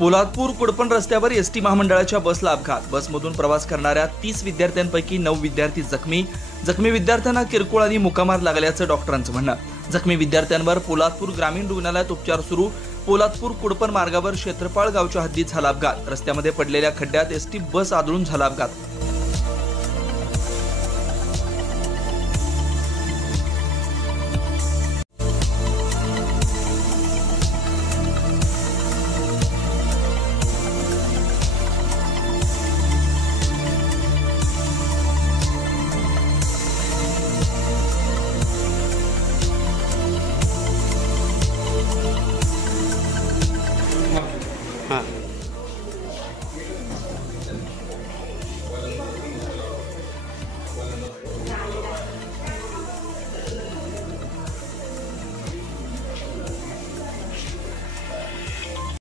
पोलादपूर कुडपण रस्त्यावर एसटी महामंडळाच्या बसला अपघात। बसमधून प्रवास करणाऱ्या 30 विद्यार्थ्यांपैकी 9 विद्यार्थी जखमी विद्यार्थ्यांना किरकोळ आणि मुकामार लागल्याचं डॉक्टरांचं म्हणणं। जखमी विद्यार्थ्यांवर पोलादपूर ग्रामीण रुग्णालयात उपचार सुरू। पोलादपूर कुडपण मार्गावर क्षेत्रपाळ गावच्या हद्दीत झाला अपघात। रस्त्यामध्ये पडलेल्या खड्ड्यात एसटी बस आदळून झाला अपघात। हां